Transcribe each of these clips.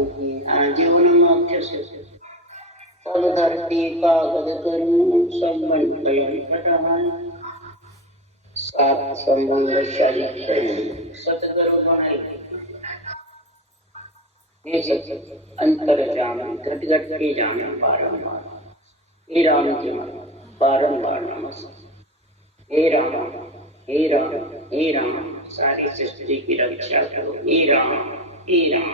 जीवन मोक्ष से सब धरती का गद करूं सब मन कलम कटान सात संबंध शरीर सतगुरु बनाई अंतर जान घट घट के जान बारंबार हे राम जी बारंबार नमस्कार हे राम हे राम हे राम सारी सृष्टि की रक्षा करो हे राम हे राम।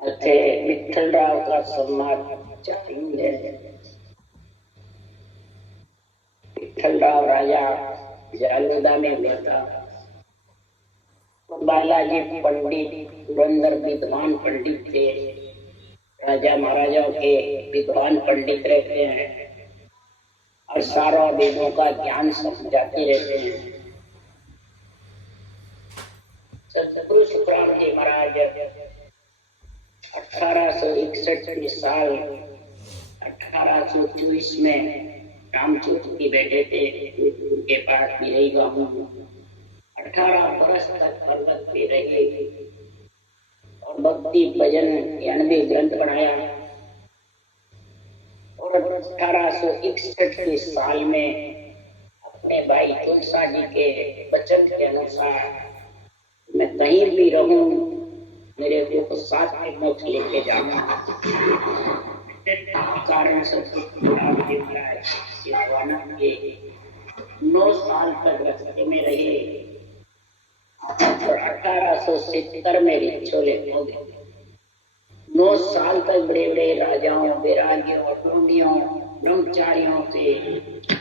अथे विठ्ठलराव का सम्मान चाहिए। विठ्ठलराव राजा जालूदा में हुआ था। तो बालाजी पंडित पुरंदर विद्वान पंडित थे। राजा महाराजाओं के विद्वान पंडित रहते हैं और सारा वेदों का ज्ञान समझाते रहते हैं। सतगुरु सुखराम जी महाराज 1861 साल 1824 में रामचूत की बैठे थे उनके पास मिले गाँव 18 वर्ष तक पर्वत पे रहे और भक्ति भजन 92 ग्रंथ बनाया और 1861 के साल में अपने भाई तुलसा जी के वचन के अनुसार मैं कहीं भी रहूं मेरे को साथ में मोक्ष लेके जाना कारण से 9 साल तक रास्ते में रहे और 1870 में रिछोले हो गए। 9 साल तक बड़े बड़े राजाओं बैरागियों टोंडियों ब्रह्मचारियों से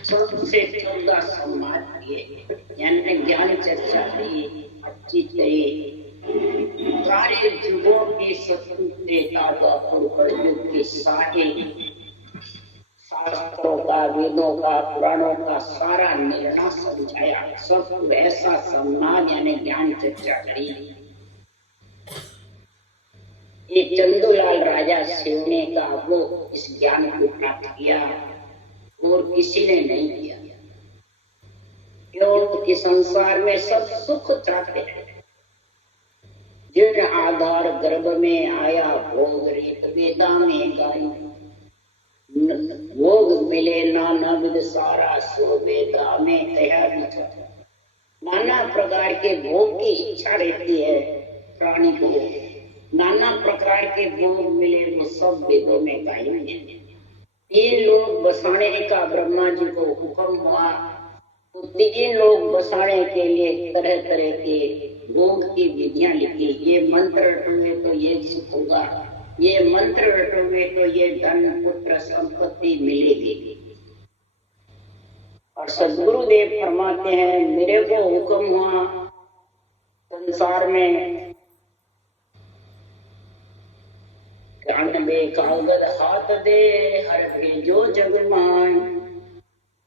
सबसे 14 सम्मान किए यानी ज्ञान चर्चा की अच्छी करी। सारे युगों की सत्ता के सारे शास्त्रों का वेदों का पुराणों का सारा निर्णय समझाया। सब ऐसा सम्मान यानी ज्ञान चर्चा करी। ये चंदूलाल राजा सिवने का वो इस ज्ञान को प्राप्त किया और किसी ने नहीं किया क्योंकि संसार में सब सुख चाहते हैं। जिन आधार गर्भ में आया भोग रीत वेदा में गाई भोग मिले नाना विध सारा सो वेदा में कहा बिचा। नाना प्रकार के भोग की इच्छा रहती है प्राणी को। नाना प्रकार के भोग मिले वो सब वेदों में गाई हैं। तीन लोग बसाने का ब्रह्मा जी को हुक्म हुआ तो 3 लोग बसाने के लिए तरह तरह के भोग की विधियां लिखी। ये मंत्र रटोगे तो ये सुख होगा, ये मंत्र रटोगे तो ये धन पुत्र संपत्ति मिलेगी। और सद्गुरुदेव फरमाते हैं मेरे को हुक्म हुआ संसार में 91 कागज हाथ दे हर भेजो जगमान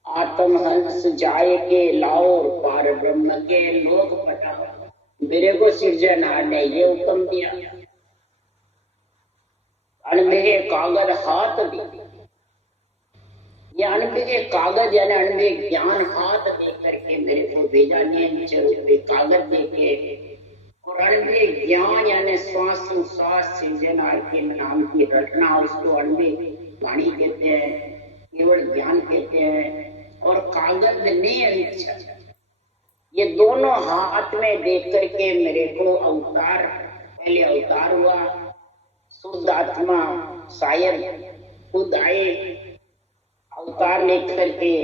आत्म हंस जाए के लाओ पार ब्रह्म के लोक पटाओ। मेरे को सिरजनहार ने ये हुक्म दिया। अनबे कागज हाथ दी ये अनबे कागज यानी अनबे ज्ञान हाथ दे करके मेरे को भेजा। नीचे रुपये कागज देके और अनबे ज्ञान यानी श्वास श्वास सिरजनहार के नाम की रचना उसको अनबे वाणी कहते हैं, केवल ज्ञान कहते हैं। और कागज ने ये दोनों हाथ में देख करके मेरे को अवतार पहले अवतार हुआ। शुद्ध आत्मा शायद खुद आए अवतार लेकर के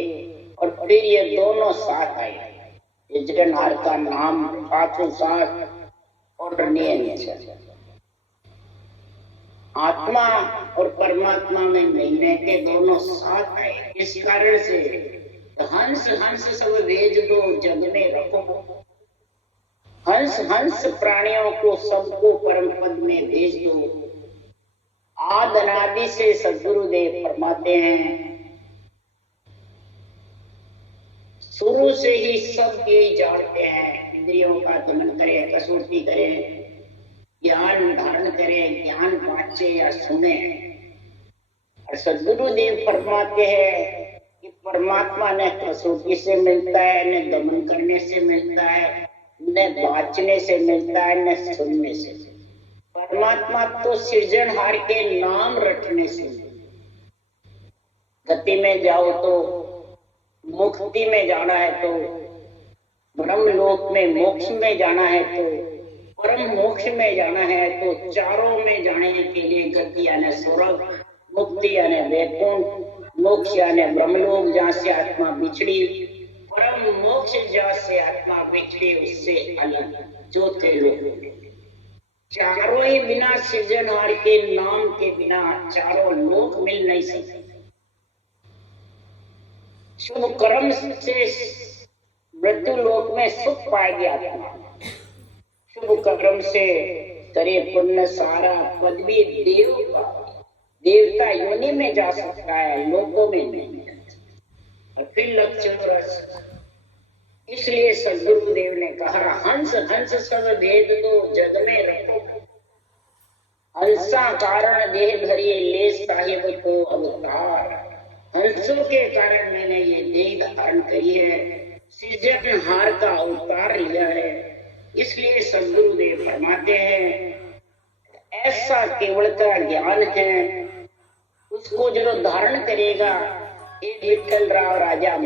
और फिर ये दोनों साथ आए। यजनहार का नाम साथ और आत्मा और परमात्मा में मिलने के दोनों साथ आए। इस कारण से हंस हंस सब वेद दो जग में रखो। हंस हंस प्राणियों को सबको परम पद में भेज दो। आद अनादि से सद्गुरुदेव फरमाते हैं शुरू से ही सब ये जानते हैं। इंद्रियों का दमन करें, कसौटी करें, ज्ञान धारण करें, ज्ञान बांचे या सुने। और सद्गुरुदेव फरमाते हैं कि परमात्मा न कसौटी से मिलता है, न दमन करने से मिलता है, न बाँचने से मिलता है, न सुनने से। परमात्मा तो सृजनहार के नाम रटने से। गति में जाओ तो, मुक्ति में जाना है तो, ब्रह्मलोक में मोक्ष में जाना है तो, परम मोक्ष में जाना है तो, चारों में जाने के लिए गति यानी स्वर्ग, मुक्ति यानी वैकुंठ, मोक्ष यानी ब्रह्मलोक जहाँ से आत्मा बिछड़ी, परम मोक्ष जहाँ से आत्मा बिछड़ी उससे अलग चौथे लोक। चारों ही बिना सृजनहार के नाम के बिना चारों लोक मिल नहीं सकते। शुभ कर्म से मृत्यु लोक में सुख पाएगी आत्मा। शुभ कर्म से करे पुण्य सारा पदवी देव का, देवता योनि में जा सकता है, लोकों में नहीं। और फिर लक्ष्य, इसलिए सदगुरुदेव ने कहा हंस हंस सब भेद दो जग में रखो, हंसा कारण देह धरिए ले साहिब को अवतार। हंसों के कारण मैंने ये देह धारण करी है, सृजनहार का अवतार लिया है। इसलिए सदगुरुदेव फरमाते हैं ऐसा केवल का ज्ञान है, उसको जो धारण करेगा, एक विठल राव राजा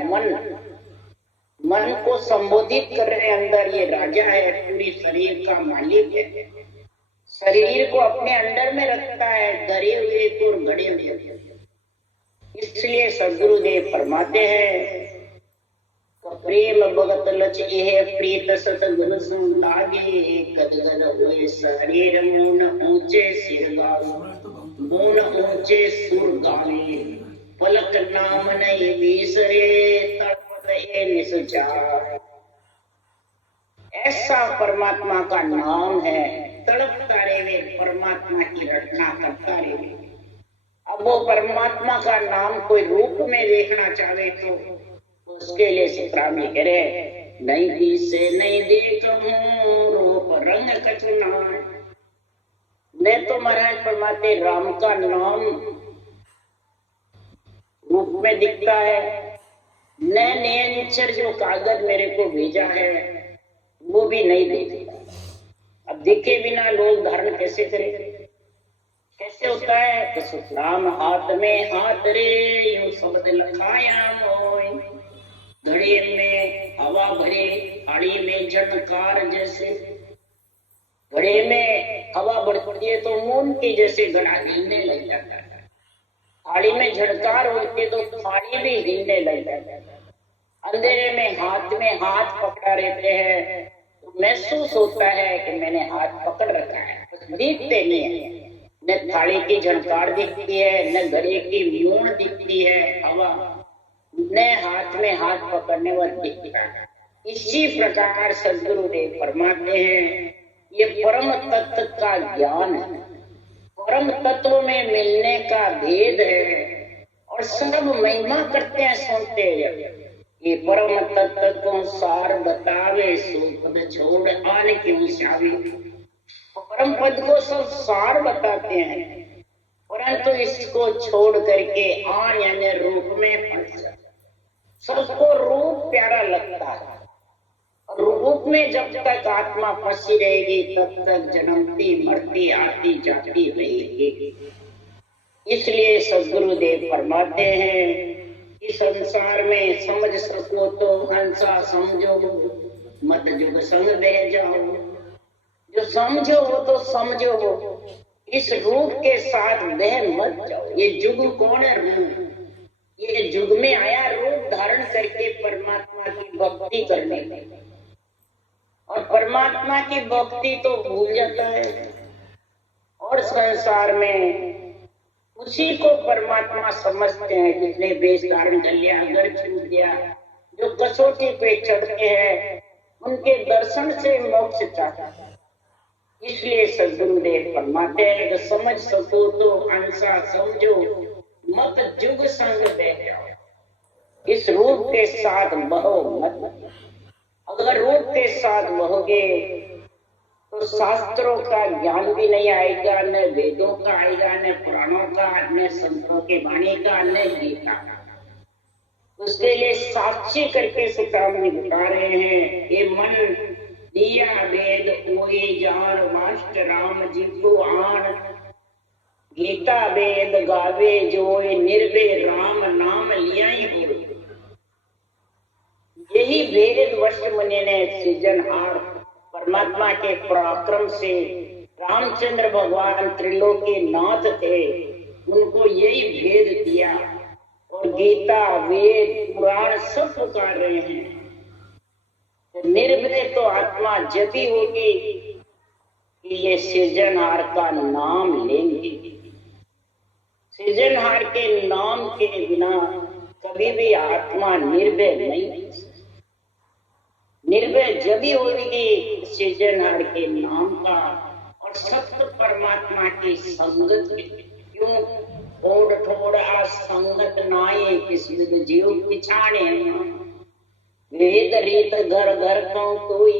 मन को संबोधित कर रहे अंदर ये राजा है, पूरी शरीर का मालिक है, शरीर को अपने अंडर में रखता है, धरे हुए को और घड़े हुए। इसलिए सदगुरुदेव फरमाते हैं प्रेम भगत लच यह प्रीत सतगुरु सुन लागे, गदगद हुए शरीर मून ऊंचे सिर गावे, मून ऊंचे सुर गावे, पलक नाम नहीं बिसरे तड़पत ए निसुचार। ऐसा परमात्मा का नाम है, तड़पता रहे परमात्मा की रचना करता रहे। अब वो परमात्मा का नाम कोई रूप में देखना चाहे तो उसके लिए सुखरामी करे नहीं दिसे नहीं देखूं रूप रंग कचुना। मैं तो महाराज फरमाते राम का नाम रूप में दिखता है, न नयनचर जो कागज मेरे को भेजा है वो भी नहीं दिखता। अब दिखे बिना लोग धारण कैसे करें? कैसे होता है? तो सुखराम हाथ में हाथ रे यूं शब्द लखाया मोय, घड़े में हवा भरे आड़ी में झटकार जैसे। घड़े में हवा बढ़ती है तो मून की जैसे घड़ा हिलने लग जाता है, आड़ी में झटकार होती है तो थाली भी हिलने लग जाता है। अंधेरे में हाथ पकड़ा रहते हैं तो महसूस होता है कि मैंने हाथ पकड़ रखा है, दिखते नहीं है। न थाली की झटकार दिखती है, न घड़े की मून दिखती है हवा, न हाथ में हाथ पकड़ने वाला दिखता है। इसी प्रकार सदगुरुदेव फरमाते हैं ये परम तत्व का ज्ञान है, परम तत्व में मिलने का भेद है और सब महिमा करते हैं सुनते हैं। ये परम तत्व को सार बतावे सुपद छोड़ आन क्यों सावी। परम पद को सब सार बताते हैं परंतु इसको छोड़ करके आन यानी रूप में फंस जाते। सबको रूप प्यारा लगता है, रूप में जब तक आत्मा फंसी रहेगी तब तक जन्मती मरती आती जाती रहेगी। इसलिए सदगुरुदेव फरमाते हैं कि संसार में समझ सको तो हंसा समझो, मत जुग संग बह जाओ। जो समझो हो तो समझो हो, इस रूप के साथ बह मत जाओ। ये जुग कौन है? रूप। ये जुग में आया रूप धारण करके परमात्मा की भक्ति करने लगा और परमात्मा की भक्ति तो भूल जाता है और संसार में उसी को परमात्मा समझते हैं जिसने वेश धारण कर लिया, अगर छूट गया। जो कसौटी पे चढ़ते हैं उनके दर्शन से मोक्ष चाहता है। इसलिए सदगुरुदेव फरमाते हैं कि समझ सको तो अंसा समझो, मत जुग संग बह जाओ। इस रूप के साथ बहो मत। अगर रूप के साथ बहोगे तो शास्त्रों का ज्ञान भी नहीं आएगा, न वेदों का आएगा, न पुराणों का, न संतों के वाणी का, न गीता का। उसके लिए साक्षी करके सुखराम जी बता रहे हैं, ये मन दिया वेद ओए जान मास्टर राम जी को आन, गीता वेद गावे जोए निर्भय राम नाम लिया ही हो। यही वेद वश मुनि ने सृजनहार परमात्मा के पराक्रम से, रामचंद्र भगवान त्रिलोकी नाथ थे, उनको यही भेद दिया। और गीता वेद पुराण सब पुकार रहे हैं, तो निर्भय तो आत्मा जब ही होगी कि ये सृजनहार का नाम लेंगे। सृजनहार के नाम के बिना कभी भी आत्मा निर्भय नहीं हो सकती। निर्भय जब ही होगी सृजनहार के नाम का और सत्य परमात्मा की संगत में। क्यों ओढ़ थोड़ा संगत नाये किस्मत जीव पिछाड़े, वेद रीत घर घर क्यों कोई,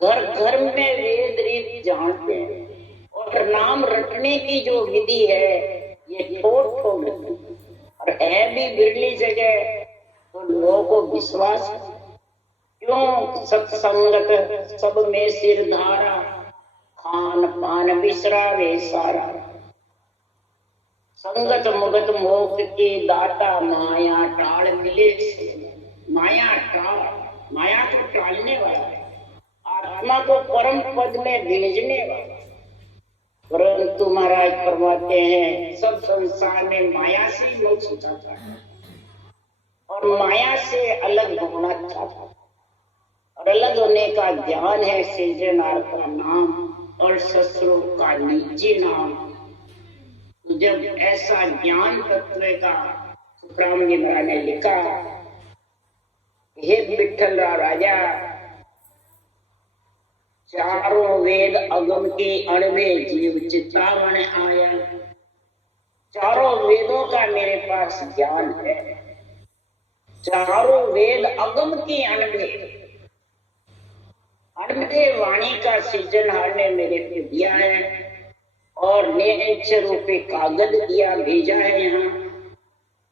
घर घर में वेद रीत जानते हैं। और नाम रटने की जो विधि है ये थोड़ थोड़ और है भी बिरली जगह, तो लोगों को विश्वास क्यों सत्संगत सब में सिर धारा, खान पान बिसरावे सारा, संगत मुगत मोक्ष की दाता माया टाल मिले से। माया टाल, माया को टालने वाला है, आत्मा को परम पद में भेजने वाला। परंतु महाराज फरमाते हैं सब संसार में माया से ही मोक्ष चाहता है और माया से अलग होना चाहता है। और अलग होने का ज्ञान है सृजनहार का नाम और शस्त्रों का निजी नाम। जब ऐसा ज्ञान तत्व का सुखराम जी महाराज ने लिखा, हे विठल राजा, चारों वेद अगम के अणवे जीव चितावन आया। चारों वेदों का मेरे पास ज्ञान है, चारों वेद अगम के अणवे, अणवे वाणी का सृजनहार ने मेरे को दिया है और निश्चय रूपे कागज दिया भेजा है यहाँ।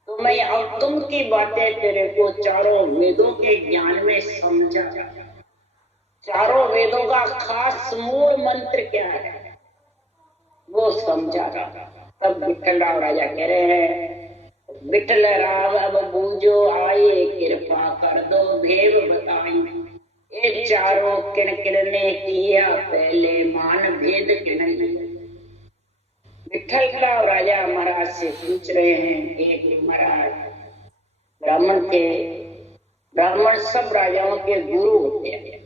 तो मैं अगम की बातें तेरे को चारों वेदों के ज्ञान में समझा। चारों वेदों का खास मूल मंत्र क्या है वो समझा। तब विठल राव राजा कह रहे हैं, विठल राव अब बूझो आए, कृपा कर दो भेद बताई। ये चारों किन किन ने किया, पहले मान भेद किन। विठल राव राजा महाराज से पूछ रहे हैं, एक महाराज ब्राह्मण थे, ब्राह्मण सब राजाओं के गुरु होते हैं।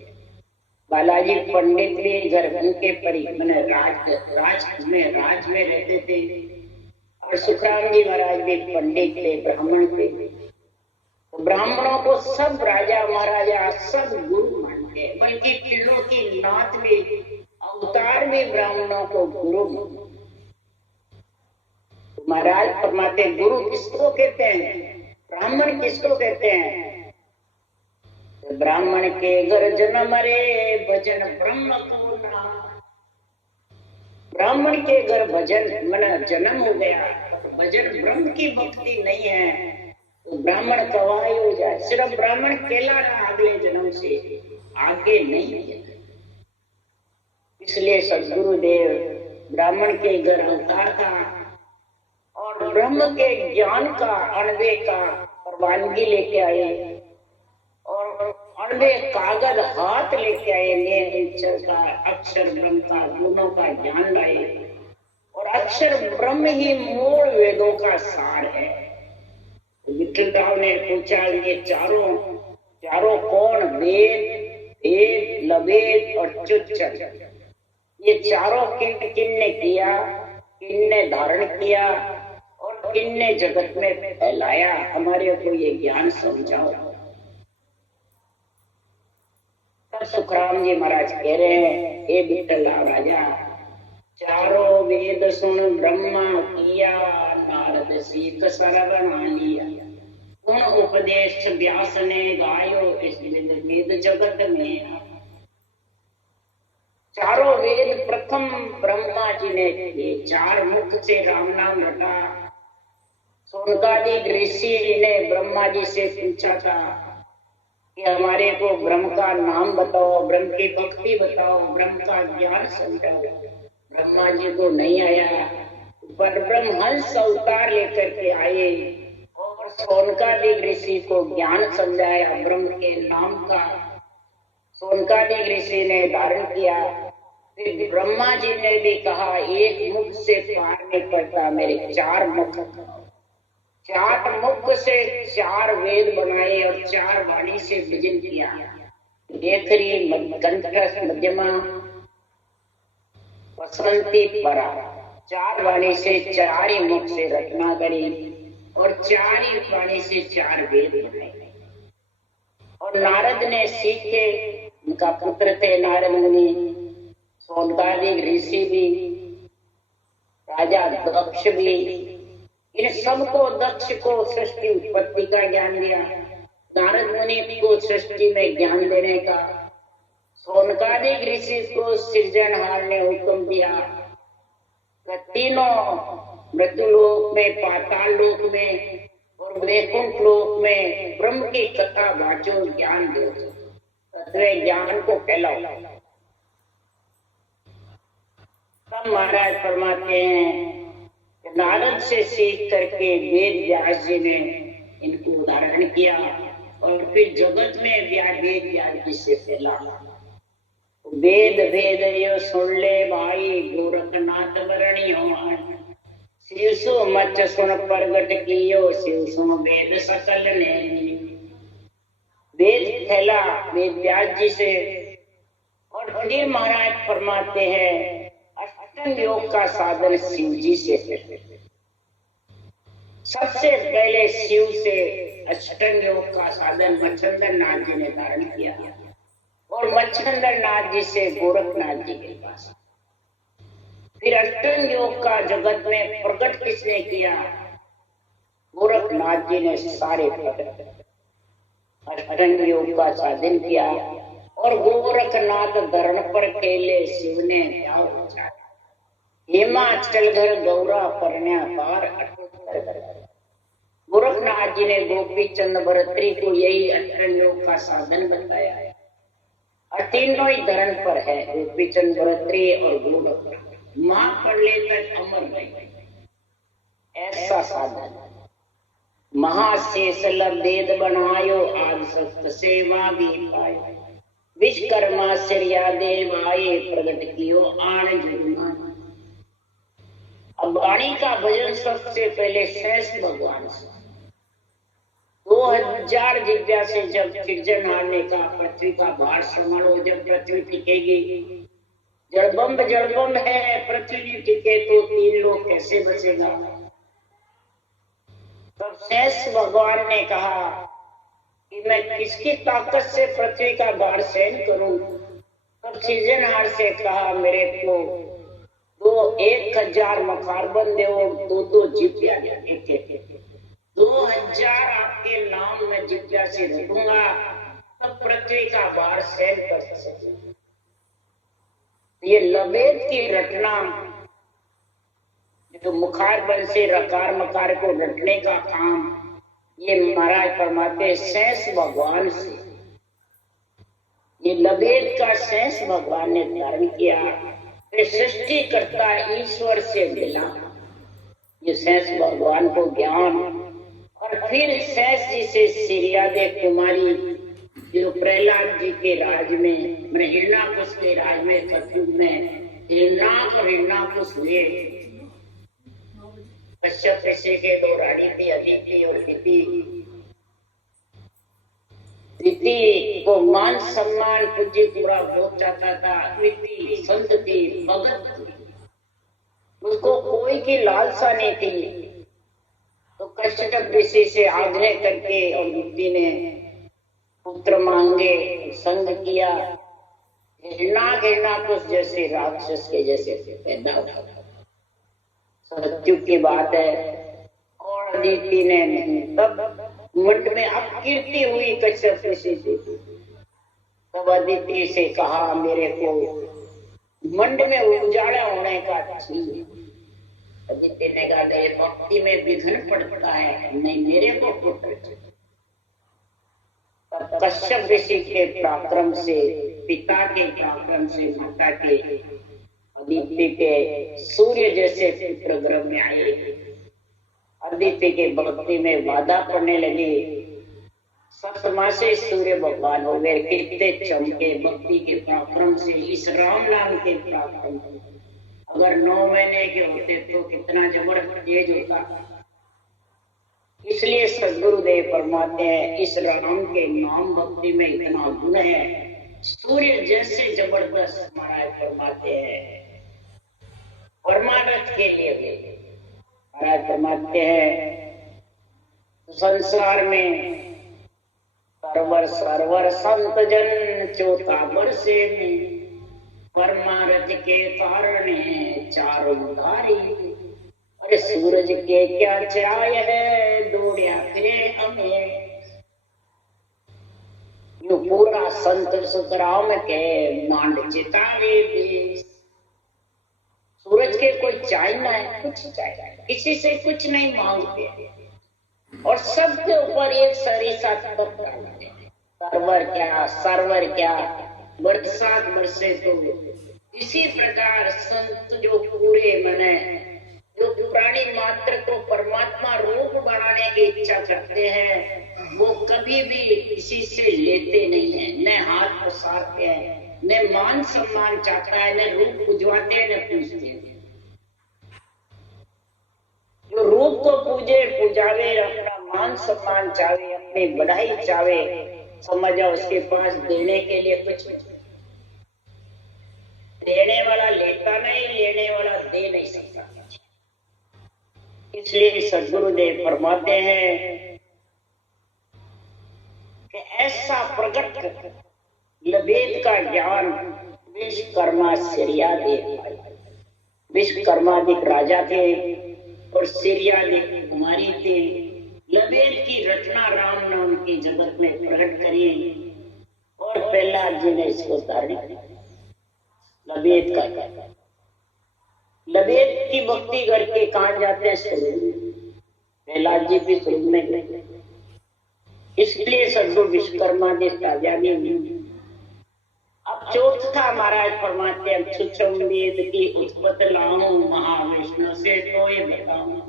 बालाजी पंडित भी घर उनके मैंने राज में रहते थे और सुखराम जी महाराज भी पंडित थे, ब्राह्मण थे। तो ब्राह्मणों को सब राजा महाराजा सब गुरु मानते, बल्कि त्रिलोकी नाथ भी अवतार भी ब्राह्मणों को गुरु मानते। महाराज फरमाते गुरु किसको कहते हैं, ब्राह्मण किसको कहते हैं। ब्राह्मण के घर जन्म रे भजन ब्रह्म को नाम। ब्राह्मण के घर भजन मन जन्म हो गया, भजन ब्रह्म की भक्ति नहीं है तो ब्राह्मण कवाई हो जाए। सिर्फ ब्राह्मण केला रहा अगले जन्म से, आगे नहीं है। इसलिए सदगुरुदेव ब्राह्मण के घर अवतार था और ब्रह्म के ज्ञान का अणवे का परवानगी लेके आए और अणवे कागज हाथ लेके आए, निश्चय का अक्षर ब्रह्म का गुणों का ज्ञान लाए। और अक्षर ब्रह्म ही मूल वेदों का सार है। विठल राव ने पूछा, ये चारों कौन, वेद भेद लवेद और चुच्चर, ये चारों किन ने किया, किन ने धारण किया और किन ने जगत में फैलाया, हमारे को ये ज्ञान समझाओ। तब सुखराम जी महाराज कह रहे हैं, हे विठल राजा, चारों वेद सुन ब्रह्मा किया, नारद सीख सरवना लिया। उन उपदेश व्यास ने गायो, इस वेद जगत में। चारों वेद प्रथम ब्रह्मा जी ने किए, चार मुख से राम नाम रटा। सोनकादिक ऋषि ने ब्रह्मा जी से पूछा था कि हमारे को ब्रह्म का नाम बताओ, ब्रह्म की भक्ति बताओ, ब्रह्म का ज्ञान समझाओ। ब्रह्मा जी को नहीं आया, पर ब्रह्म हंस अवतार लेकर के आए और सोनकादिक ऋषि को ज्ञान समझाया ब्रह्म के नाम का। सोनकादिक ऋषि ने धारण किया। फिर ब्रह्मा जी ने भी कहा एक मुख से पार नहीं पड़ता, मेरे 4 मुख, 4 मुख से 4 वेद बनाए और 4 वाणी से विजन किया। लेखरी, कंठस्थ, मध्यमा, वसंती, परा, 4 वाणी से 4 ही मुख से रचना करी और 4 ही वाणी से 4 वेद बनाए। और नारद ने सीखे, उनका पुत्र थे नारद मुनि, सोनकादिक ऋषि भी, राजा दक्ष भी, इन सबको, दक्ष को सृष्टि उत्पत्ति का ज्ञान दिया, नारद मुनि को सृष्टि में ज्ञान देने का, सोनकादिक ऋषि को सृजनहार ने हुक्म दिया कि तीनों मृत्युलोक में, पाताल लोक में और वैकुंठ लोक में ब्रह्म की कथा वाचो, ज्ञान दो, तत्व ज्ञान को फैलाओ। तब महाराज फरमाते हैं कि नारद से सीख करके वेद व्यास जी ने इनको उदाहरण किया और फिर जगत में वेद व्यास जी से फैला। वेद वेद यो सुन ले भाई, गोरखनाथ वरणियो, शिव सु मच सुन प्रगट कियो, शिव सुन वेद सकल ने। वेद फैला वेद व्यास जी से। और फिर महाराज फरमाते हैं अष्टांग योग का साधन शिव जी से है। सबसे पहले शिव से अष्टांग योग का साधन मच्छंदर नाथ जी ने धारण किया और मच्छंदर नाथ जी से गोरखनाथ जी के पास। फिर अष्टांग योग का जगत में प्रकट किसने किया? गोरखनाथ जी ने सारे प्रकट अष्टांग योग का साधन किया और गोरखनाथ धरण पर खेले शिव ने हिमाचल घर गौरा परण्या पार। गोरखनाथ जी ने गोपी चंद भरतरी को यही अष्टांग योग का साधन बताया है और तीनों ही धरण पर है, गोपी चंद भरतरी और गोरख। मां पढ़ ले तक अमर नहीं, ऐसा साधन। महाशेष वेद बनायो, आज सत्य सेवा भी पायो, विश्वकर्मा श्रिया देव आए, प्रगट कियो आण जुगमा। अब वाणी का भजन सबसे पहले शेष भगवान से 2000 जिज्ञा से जब सृजनहार ने कहा पृथ्वी का भार संभालो, जब पृथ्वी टिकेगी, जड़बंब है, पृथ्वी नहीं टिके तो 3 लोग कैसे बचेगा? तब शेष भगवान ने कहा कि मैं किसकी ताकत से पृथ्वी का भार सहन करूं? तब सृजनहार से कहा मेरे को 1000 मखारबन दे और 2 जिज्ञा, 2000 आपके नाम में जिज्ञा से रखूंगा, तब पृथ्वी का भार सहन कर सकेगा। ये लबेद की रटना, जो मुखारबन से रकार मकार को रटने का काम, ये महाराज फरमाते शेष भगवान से। ये लबेद का शेष भगवान ने धारण किया, सृष्टि करता ईश्वर से मिला ये शेष भगवान को ज्ञान। और फिर शेष जी से सिरियादे कुमारी, जो प्रहलाद जी के राज में, हिरण्याकुश के राज में, कलयुग में हिरण्याकुश हुए। कश्यप ऋषि के 2 रानी थी, अदिति और दिति। दिति को मान सम्मान पूज्य पूरा बहुत चाहता था। अदिति संत थी, भगत थी, उसको कोई की लालसा नहीं थी। तो कश्यप ऋषि से आग्रह करके और दिति ने पुत्र मांगे, संग किया। हिरण्याकुश जैसे राक्षस के जैसे पैदा हुआ, सत्युग की बात है। और अदिति ने तब मंड में अपकीर्ति हुई कश्यप ऋषि से। तब अदिति से कहा मेरे को मंड में उजाड़ा होने का चाहिए, अदिति ने कहा मेरे भक्ति में विघ्न पड़ता है, नहीं मेरे को पुत्र चाहिए। कश्यप ऋषि के पराक्रम से, पिता के पराक्रम से, माता के अदिति के सूर्य जैसे पुत्र गर्भ में आए। अदिति के भक्ति में बाधा पड़ने लगी। 7 मास से सूर्य भगवान हो गए, कितने चमके भक्ति के पराक्रम से, इस राम नाम के पराक्रम से। अगर 9 महीने के होते तो कितना जबरदस्त तेज होता। इसलिए सदगुरुदेव फरमाते हैं इस राम के नाम भक्ति में इतना गुण है, सूर्य जैसे जबरदस्त महाराज फरमाते हैं। परमानंद के लिए महाराज फरमाते हैं संसार में सरवर सरवर संत जन चौथा वर्षे में परमारथ के कारण चारों धारी। अरे सूरज के क्या छाय है दौड़िया फिरे हमें। यू पूरा संत सुखराम के मांड चितारे देश। सूरज के कोई चाहना है, कुछ चाहिए, किसी से कुछ नहीं मांगते और सबके ऊपर एक सरिसा तप डालते हैं। सरवर क्या बरसात बरसे तो इसी प्रकार संत जो पूरे मने जो प्राणी मात्र को परमात्मा रूप बनाने की इच्छा करते हैं, वो कभी भी किसी से लेते नहीं है, न हाथ पसारते हैं, न मान सम्मान चाहता है, न रूप पुजवाते हैं, न पूजते हैं। जो रूप को पूजे पुजावे, अपना मान सम्मान चाहे, अपनी बढ़ाई चाहे, समझो उसके पास देने के लिए कुछ नहीं। देने वाला लेता नहीं, लेने वाला दे नहीं सकता। इसलिए सदगुरुदेव फरमाते हैं कि ऐसा प्रकट लभेद का ज्ञान विश्वकर्मा सिरिया दे। विश्वकर्मादिक राजा थे और सिरियादिक कुमारी थे। लभेद की रचना राम नाम की जगत में प्रकट करी और प्रहलाद जी ने इसको धारण किया। लभेद का लभेद की भक्ति करके कहाँ जाते हैं? स्वरूप। प्रहलाद जी भी स्वरूप में गए। इसलिए सदगुरु विश्वकर्मा जी राजा भी हुए। अब चौथा महाराज फरमाते हैं सूक्ष्म वेद की उत्पत्ति लाऊं महाविष्णु से तो ये बताऊं।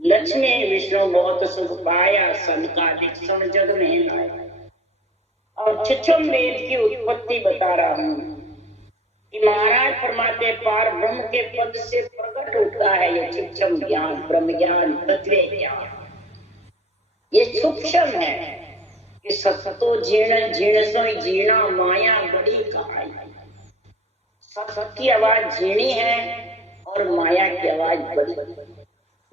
लक्ष्मी विष्णु बहुत सुख पाया सनकादिक सुन जग में लाया। और सूक्ष्म वेद की उत्पत्ति बता रहा हूं कि महाराज फरमाते पार ब्रह्म के पद से प्रकट होता है ये सूक्ष्म ज्ञान, ब्रह्म ज्ञान, तत्व ज्ञान। ये सूक्ष्म है कि सतो जीर्ण जीर्ण सोई जीना माया बड़ी कहाई। सत की आवाज झीणी है और माया की आवाज बड़ी।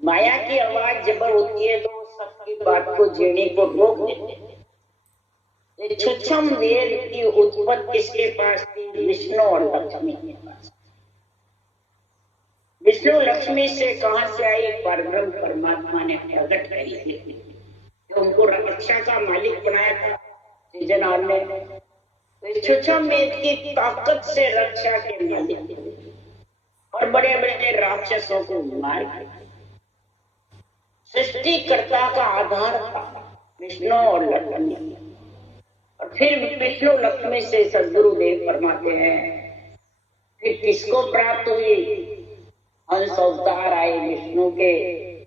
माया की आवाज जबर होती है तो सबकी बात को झीणी को रोक देते हैं। सूक्ष्म वेद की उत्पत्ति किसके पास थी? विष्णु और लक्ष्मी के पास। विष्णु लक्ष्मी से कहां से आई? परब्रह्म परमात्मा ने प्रकट करी थी। जो उनको रक्षा का मालिक बनाया था सृजनहार ने, सूक्ष्म वेद की ताकत से रक्षा के मालिक थे और बड़े बड़े राक्षसों को मार दिया। सृष्टिकर्ता का आधार था विष्णु और लक्ष्मी। और फिर विष्णु लक्ष्मी से सदगुरुदेव फरमाते हैं फिर किसको प्राप्त हुई? हंस अवतार आए विष्णु के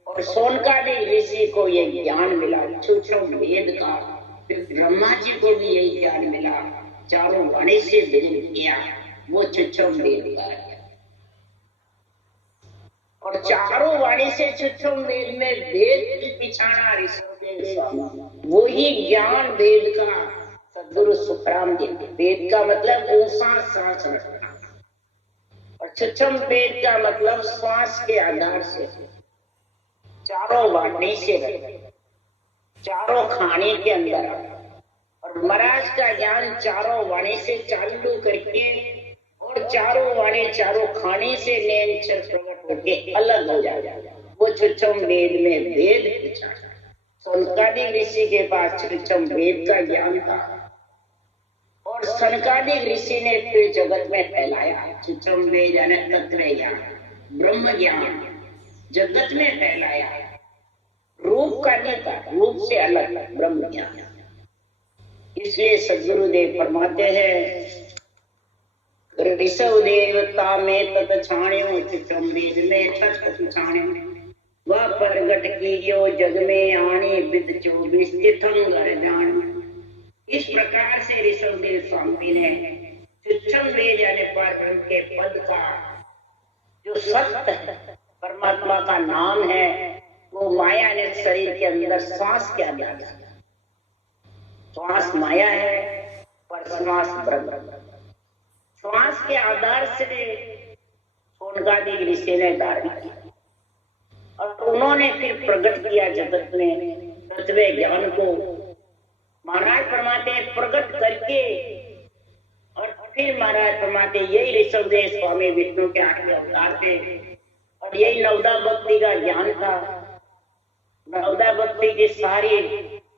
और सोनकादि ऋषि को ये ज्ञान मिला सूक्ष्म वेद का। फिर ब्रह्मा जी को भी यही ज्ञान मिला, चारों वाणी से भजन किया, वो सूक्ष्म वेद का है। और चारों वाणी से सूक्ष्म वेद में वेद पिछाना ऋषियों के वो ही ज्ञान वेद का सदगुरु सुखराम जी। वेद का मतलब ऊंचा सांस रखना और सूक्ष्म वेद का मतलब श्वास के आधार से चारों वाणी से रखना, चारों खाने के अंदर। और महाराज का ज्ञान चारों वाणी से चालू करके और चारों वाणी चारों खाने से नैन प्रकट होके अलग हो जाएगा। वो सूक्ष्म वेद में वेद सनकादिक ऋषि के पास सूक्ष्म वेद का ज्ञान था और सनकादिक ऋषि ने फिर जगत में फैलाया सूक्ष्म वेद यानी तत्व ज्ञान, ब्रह्म ज्ञान। जगत में फैलाया, रूप का नहीं था, रूप से अलग ब्रह्म ज्ञान। इसलिए सदगुरुदेव फरमाते हैं, ऋषभ देवता में तत छाण्यो, चित्रम वेद में तत् छाण्यो, वह प्रगट कीयो जग में आने, विद 24 तिथम घर जान। इस प्रकार से ऋषभ देव स्वामी ने चित्रम वेद यानी परब्रह्म के पद का जो सत्य है, परमात्मा का नाम है, वो माया ने शरीर के अंदर श्वास क्या दिया। श्वास माया है पर श्वास ब्रह्म। श्वास के आधार से सोनकादि ऋषि ने धारण किया और उन्होंने फिर प्रकट किया जगत में तत्व ज्ञान को। महाराज फरमाते हैं प्रकट करके, और फिर महाराज फरमाते यही ऋषभदेव स्वामी विष्णु के 8वें अवतार थे और यही नवदा भक्ति का ज्ञान था। नवदा भक्ति की सारी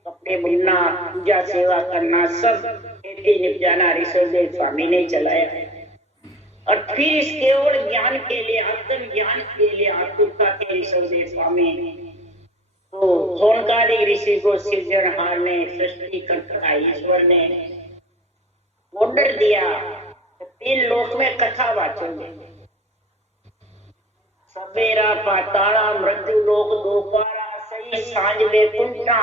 कपड़े बुनना, पूजा सेवा करना, सब खेती निपटाना ऋषभदेव स्वामी ने चलाया। और फिर इस केवल ज्ञान के लिए, आत्म ज्ञान के लिए आतुरता थे ऋषभदेव स्वामी। तो सोनकादि ऋषि को सिरजनहार ने, सृष्टिकर्ता ईश्वर ने ऑर्डर दिया, 3 लोक में कथा वाचोगे, सवेरा पाताला मृत्यु लोक दोपारा सही सांझ वैकुंठा,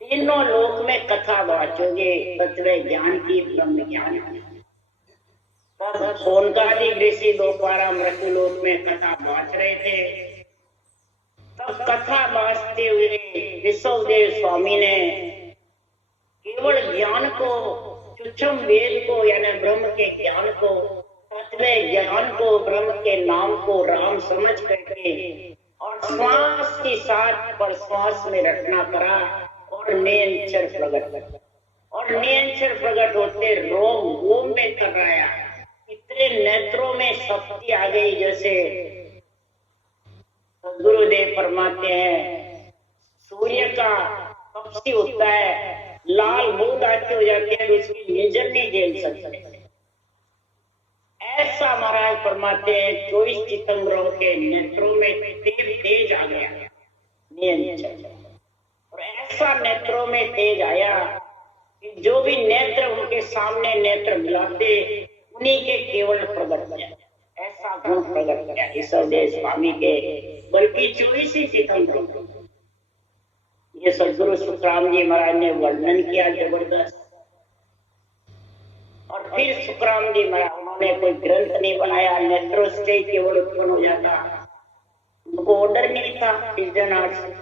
तीनों लोक में कथा वाचोगे तत्व ज्ञान की, ब्रह्म ज्ञान की। तब सोनकादि ऋषि दोपारा मृत्यु लोक में कथा वाच रहे थे। तब कथा वाचते हुए ऋषभदेव स्वामी ने केवल ज्ञान को, सूक्ष्म वेद को यानी ब्रह्म के ज्ञान को, तत्व ज्ञान को, ब्रह्म के नाम को राम समझ करके और श्वास के साथ पर श्वास में रटना करा और निरंतर प्रकट कर, और निरंतर प्रकट होते रोम रोम में कराया। इतने नेत्रों में शक्ति आ गई, जैसे गुरुदेव फरमाते हैं सूर्य का कपसी होता है, लाल बूंद आती हो जाती है, उसकी नजर नहीं झेल सकते। ऐसा महाराज फरमाते हैं 24 चितंबरों के नेत्रों में तेज आ गया नियंत्रण, और ऐसा नेत्रों में तेज आया कि जो भी नेत्र उनके सामने नेत्र मिलाते उन्हीं के केवल प्रकट हो जाए। ऐसा गुण प्रकट किया ऋषभदेव स्वामी के, बल्कि 24 सितंबर ये सदगुरु सुखराम जी महाराज ने वर्णन किया जबरदस्त। और फिर सुखराम जी महाराज, उन्होंने कोई ग्रंथ नहीं बनाया, नेत्रों से केवल उत्पन्न हो जाता, उनको ऑर्डर नहीं था सिरजनहार से।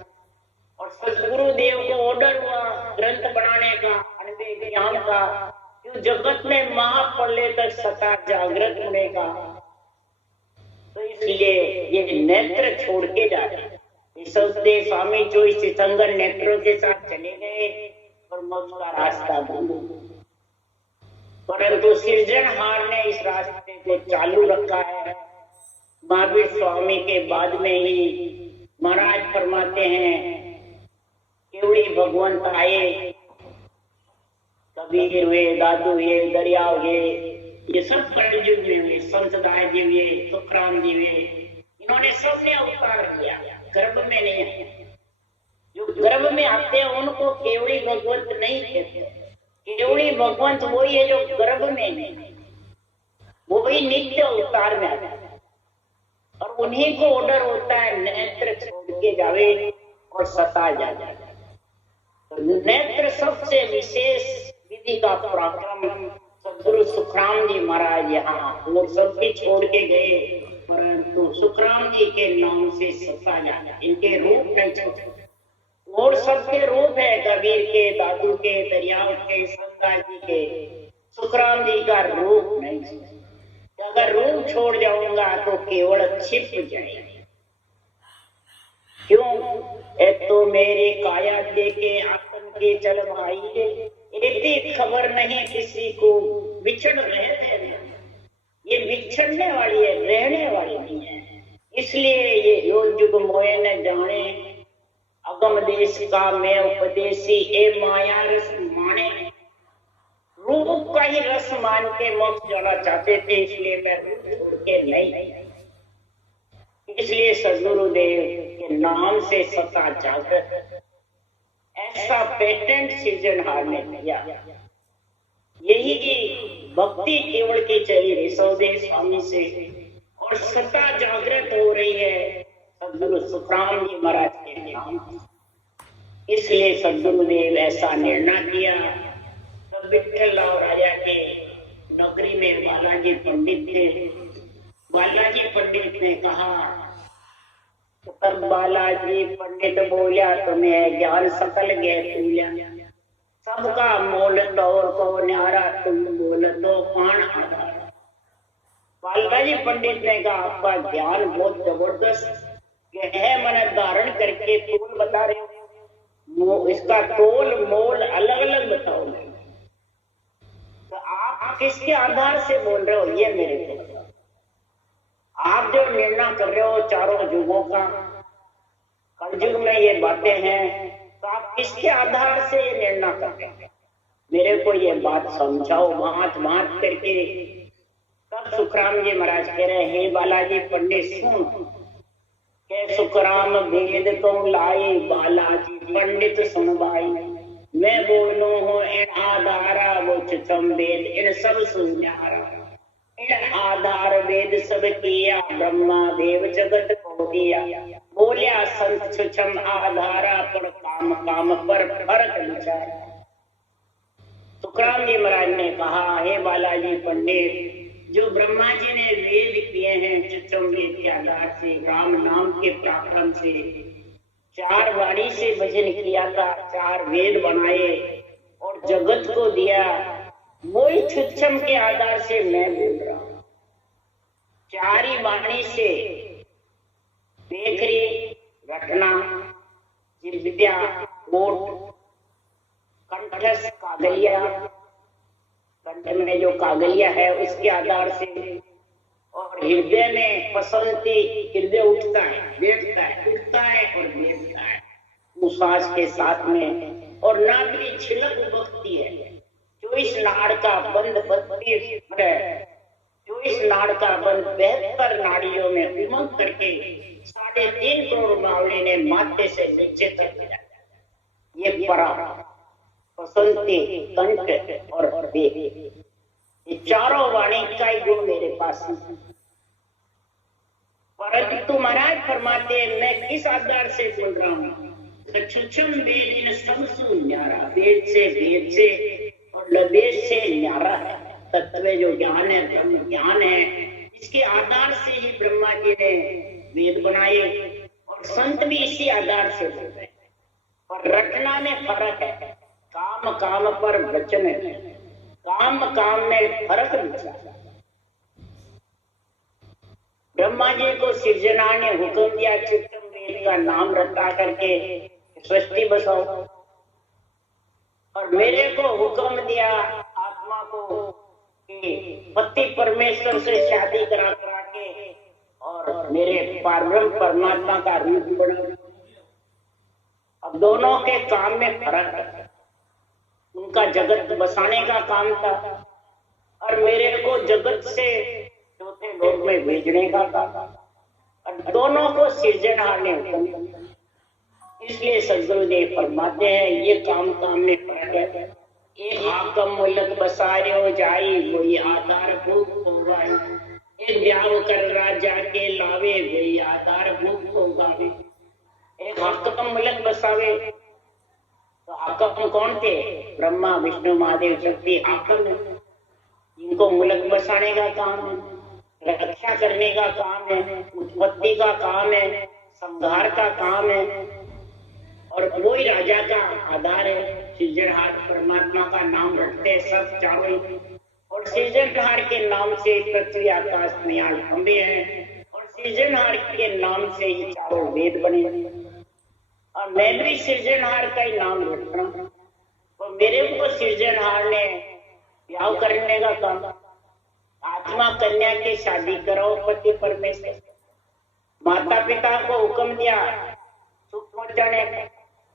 और सदगुरुदेव को ऑर्डर हुआ ग्रंथ बनाने का, अनुभव ज्ञान का, जो जगत में महाप्रलय तक सता जागृत होने का। तो इसलिए ये नेत्र छोड़ के जा रहे। ऋषभदेव स्वामी 24 सितंबर नेत्रों के साथ चले गए और मोक्ष का रास्ता बंद। परंतु सिरजनहार ने इस रास्ते को चालू रखा है। महावीर स्वामी के बाद में ही महाराज फरमाते हैं केवड़ी भगवंत आए, कबीर हुए, दादू हुए, दरिया हुए, ये सब कलयुग में हुए, संत दास जी हुए, सुखराम जी हुए, इन्होंने सबने अवतार लिया, गर्भ में नहीं आए। जो गर्भ में आते हैं उनको केवड़ी भगवंत नहीं कहते। केवड़ी भगवंत वही है जो गर्भ में नहीं, वही नित्य अवतार में आता है। और उन्हीं को ऑर्डर होता है नेत्र छोड़ के जावे और सता जाए। नेत्र सबसे विशेष विधि का पराक्रम सदगुरु सुखराम जी महाराज यहाँ वो सब भी छोड़ के गए, परंतु सुखराम जी के नाम से सता जाए। इनके रूप नहीं चलते, और सबके रूप है, कबीर के, दादू के, दरियाव के, संता जी के, सुखराम जी का रूप नहीं। अगर रूप छोड़ जाऊंगा तो केवल छिप जाएगा। क्यों? एक तो मेरी काया देके आत्म के चल भाई, इतनी खबर नहीं किसी को बिछड़ रहे थे। ये बिछड़ने वाली है, रहने वाली नहीं है। इसलिए ये योग युग मोए न जाने, अगम देश का मैं उपदेशी, ए माया रस माने। रूप का ही रस मान के मोक्ष जाना चाहते थे, इसलिए मैं रूप छोड़ के नहीं। इसलिए सदगुरुदेव के नाम से सता जागृत ऐसा पेटेंट सृजनहार ने किया। यही भक्ति केवल की चली ऋषभदेव स्वामी से और सता जागृत हो रही है सदगुरु सुखराम जी महाराज के नाम। इसलिए सदगुरुदेव ऐसा निर्णय किया। जब विठल और राजा के नगरी में बालाजी पंडित थे, बालाजी पंडित ने कहा, तब बालाजी पंडित बोला, तुम्हें ज्ञान सकल गए तुल्या, सबका मोल तौर को न्यारा, तुम बोल तो कौन आधार। बालाजी पंडित ने कहा, आपका ज्ञान बहुत जबरदस्त है, मन धारण करके तोल बता रहे हो, इसका तोल मोल अलग अलग बताओ। तो आप किसके आधार से बोल रहे हो, ये मेरे को बताओ। आप जो निर्णय कर रहे हो चारों युगों का, कलयुग में ये बातें हैं, तो आप किसके आधार से ये निर्णय कर रहे हैं, मेरे को ये बात समझाओ। बात करके तब सुखराम जी महाराज कह रहे, हे बालाजी पंडित सुन के सुखराम वेद को लाई, बालाजी पंडित सुन भाई, मैं बोलू हूँ इन आधारा वो चुचम वेद इन सब सुझारा, इन आधार वेद सब किया, ब्रह्मा देव जगत को दिया, बोलिया संत छुछम आधारा, पर काम काम पर फर्क विचार। सुखराम जी महाराज ने कहा, हे बालाजी पंडित, जो ब्रह्मा जी ने वेद किए हैं चुचम वेद के आधार से, राम नाम के पराक्रम से, 4 वाणी से भजन किया था, 4 वेद बनाए और जगत को दिया, वही छुच्छम के आधार से मैं बोल रहा हूँ। 4 ही वाणी से बेखरी, रटना, विद्या, कोट, कंठस्थ कागलिया, कंठ में जो कागलिया है उसके आधार से, और हृदय में पसंदती, हृदय उठता है बैठता है, उठता है और बैठता है उसास के साथ में, और नाभि छिलक बखती है, 24 नाड़ का बंद 24 नाड़ का बंद 72 नाड़ियों में उमंग करके 3.5 करोड़ बावली ने माथे से नीचे तक गिरा। ये परा पसंदती, कंठ और वेद, ये चारों वाणी का ही गुण मेरे पास है। परंतु महाराज फरमाते हैं, मैं किस आधार से बोल रहा हूँ, छुछम वेद इन समसु न्यारा, वेद से और लवेश से न्यारा है। तत्व जो ज्ञान है, ब्रह्म ज्ञान है, इसके आधार से ही ब्रह्मा जी ने वेद बनाए और संत भी इसी आधार से बोल रहे हैं। और रटना में फर्क है, काम काम पर वचन है, काम में फर्क विचार। ब्रह्मा जी को सृजना ने हुक्म दिया, चित्तम वेद का नाम रटा करके सृष्टि बसाओ, और मेरे को हुक्म दिया आत्मा को कि पति परमेश्वर से शादी करा के और मेरे पारब्रह्म परमात्मा का रूप बना। अब दोनों के काम में फर्क है। उनका जगत बसाने का काम था और मेरे को जगत से चौथे लोक में भेजने का काम, और दोनों को सृजनहार ने हुक्म दिया। इसलिए सदगुरुदेव फरमाते हैं, ये काम में फर्क है। एक आकम मुल्क बसारे हो जाई, वही आधार भूख होगा। एक ब्याह कर राजा के लावे, वही आधार भूख होगा। एक आकम मुल्क बसावे, तो आकम कौन थे? ब्रह्मा विष्णु महादेव शक्ति आकम है। इनको मुल्क बसाने का काम है, रक्षा करने का काम है, उत्पत्ति का काम है, संहार का काम है, और वही राजा का आधार है। सृजनहार परमात्मा का नाम रखते सब चारों, और सृजनहार के नाम से पृथ्वी आकाश में खंबे हैं, और सृजनहार के नाम से ही चारों वेद बने। और मैं भी सृजनहार का ही नाम रख रहा हूँ, और मेरे को सृजनहार ने ब्याह करने का काम, आत्मा कन्या की शादी कराओ पति परमेश्वर। माता पिता को हुक्म दिया सुख पहुंचाने का,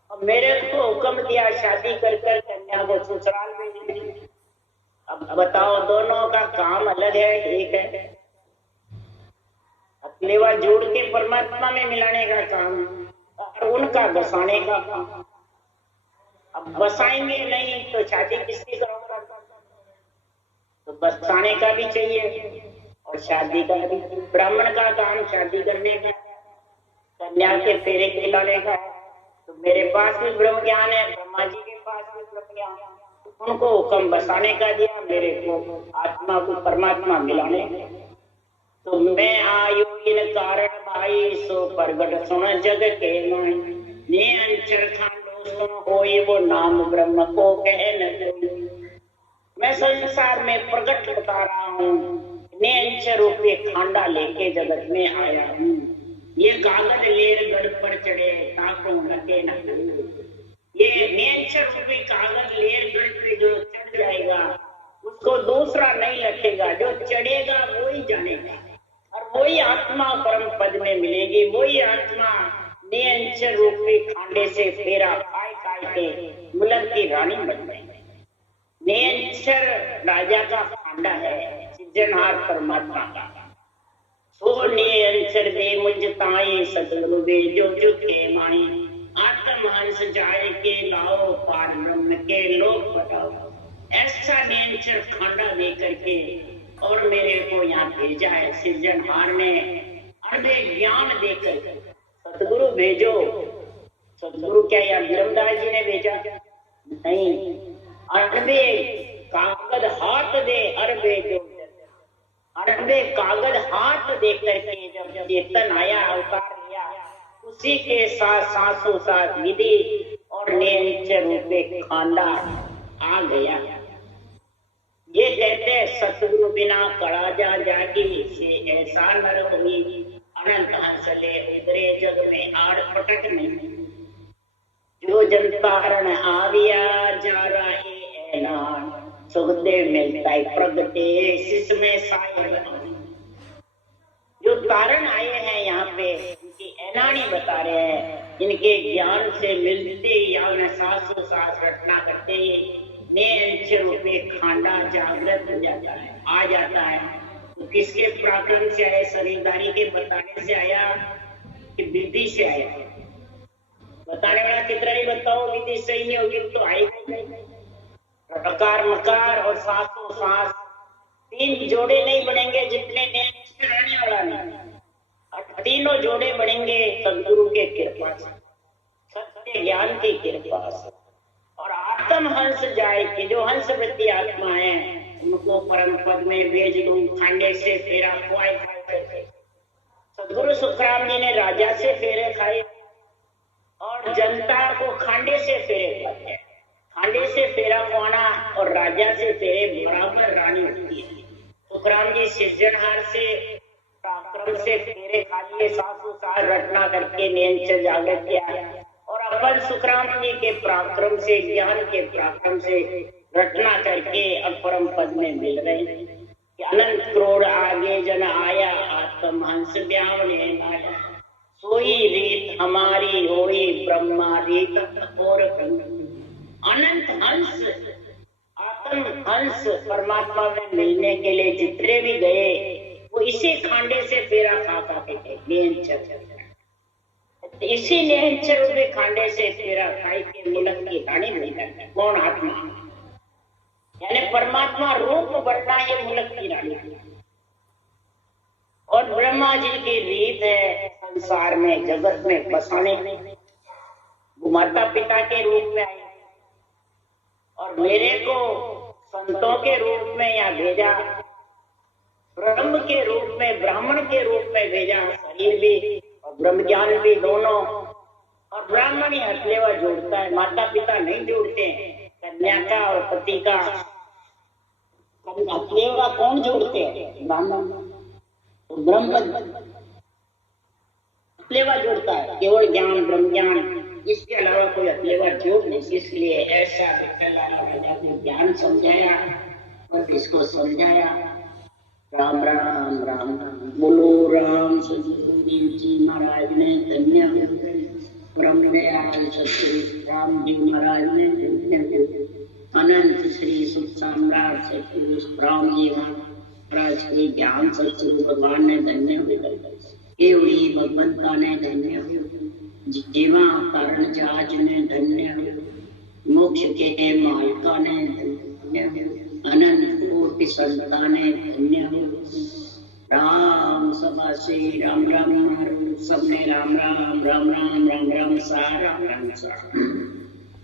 और मेरे को हुक्म दिया शादी कर कन्या को ससुराल भेजने। अब बताओ, दोनों का काम अलग है, एक है। अब हथलेवा जोड़ के परमात्मा में मिलाने का काम और उनका बसाने का काम। अब बसाएंगे नहीं तो शादी किसकी करोगे? तो बसाने का भी चाहिए और शादी का भी। ब्राह्मण का काम शादी करने का, कन्या के फेरे खिलाने का। तो मेरे पास भी ब्रह्म ज्ञान है, ब्रह्मा जी के पास भी ब्रह्म ज्ञान है। उनको हुक्म बसाने का दिया, मेरे को आत्मा को परमात्मा मिलाने। तो मैं आयु इन कारण भाई सो प्रगट सुन जग के माई, ने अंचर खांडो सुन होई वो नाम ब्रह्म को कह न कोई। मैं संसार में प्रकट होता रहा हूँ, ने अंचर रूपे खांडा लेके जगत में आया हूँ। ये कागज लेर गढ़ पर चढ़े ताको लगे न। ये नेचर रूपी कागज लेर गढ़ पे जो चढ़ जाएगा उसको दूसरा नहीं लखेगा, जो चढ़ेगा वो ही जानेगा और वही आत्मा परम पद में मिलेगी। वही आत्मा नेचर रूपी खांडे से फेरा खाए खाए के मुल्क की रानी बन गई। नेचर राजा का खांडा है, सृजनहार परमात्मा का। सो नेचर दे मुझ ताए सतगुरु बेजो झुके माए, आत्म हंस जाए के लाओ पार ब्रह्म के लोक बताओ। ऐसा नेचर खांडा दे करके और मेरे को यहाँ भेजा है सृजनहार ने, अर्धे ज्ञान देकर। सतगुरु भेजो, सतगुरु क्या या धर्मदास जी ने भेजा? नहीं, अर्धे कागज हाथ दे अरबे जो, अर्धे कागज हाथ दे करके जब चेतन आया, अवतार लिया, उसी के साथ सांसों साथ विधि और नेचर रूपे खांडा आ गया। ये कहते सतगुरु बिना कड़ा जा जागी से ऐसा नर हुई, अनंत हंसले उतरे जग में आड़ पटक नहीं। जो जनतारण आविया जा रहे ऐलान, सुखदेव मिलता है प्रगटे शिष में सायर। जो तारण आए हैं यहाँ पे इनकी ऐलानी बता रहे हैं, इनके ज्ञान से मिलते या सासों सास रटना करते रूपे खांडा जागृत हो जाता है, आ जाता है। तो किसके पराक्रम से आया? शरीरदारी के बताने से आया कि विधि से आया? बताने वाला कितना ही बताओ, विधि सही नहीं होगी तो आएगा नहीं। प्रकार मकार और सासों सास तीन जोड़े नहीं बनेंगे जितने रहने वाला नहीं। तीनों जोड़े बनेंगे सदगुरु के कृपा से, सत्य ज्ञान की कृपा से। और आत्म हंस जाए कि जो हंस वृत्ति आत्मा है उनको परम पद में भेज दूं, खांडे से फेरा खुआए खाए। सदगुरु सुखराम जी ने राजा से फेरे खाए और जनता को खांडे से फेरे खाए। खांडे से फेरा खुआना और राजा से फेरे बराबर रानी होती है। सुखराम जी सृजनहार से पराक्रम से फेरे खा लिए, सासू सास रटना करके नेम से जागृत किया। और अपन सुखराम जी के पराक्रम से, ज्ञान के पराक्रम से रटना करके अब परम पद में मिल रहे हैं कि अनंत करोड़ आगे जन आया, आत्म हंस ब्यावने आया। सोई रीत हमारी होई ब्रह्मा रीत और अनंत हंस, आत्म हंस परमात्मा में मिलने के लिए जितने भी गए वो इसी खांडे से फेरा खा के गए। इसी नेचर रूपी खांडे से फेरा खाई के मुल्क की रानी बन जाती। कौन? आत्मा, यानी परमात्मा रूप बढ़ना ये मुल्क की रानी। और ब्रह्मा जी की रीत है संसार में जगत में बसाने, वो माता पिता के रूप में आए और मेरे को संतों के रूप में यहाँ भेजा, ब्रह्म के रूप में, ब्राह्मण के रूप में भेजा। शरीर भी और ब्रह्म ज्ञान भी दोनों। और ब्राह्मण ही हथलेवा जोड़ता है, माता पिता नहीं जोड़ते हैं। कन्या का और पति का हथलेवा कौन जोड़ते हैं? ब्राह्मण। तो ब्रह्म हथलेवा जोड़ता है, केवल ज्ञान, ब्रह्म ज्ञान, इसके अलावा कोई हथलेवा जोड़ नहीं। इसलिए ऐसा राजा ने ज्ञान समझाया और इसको समझाया। राम राम राम बोलो राम सतगुरु जी महाराज ने धन्य, परम दयाल सतगुरु राम जी महाराज ने धन्य, अनंत श्री सुख सम्राट सतगुरु राम जी महाराज के ज्ञान सतगुरु भगवान ने धन्य। एवड़ी भगवंता ने धन्य हो, जीवा कारण जाज ने धन्य हो, मोक्ष के मालिका ने धन्य हो, अनंत कोटि संता ने धन्य हो। राम सभा से राम राम सबने राम राम राम राम राम राम सा राम राम सा।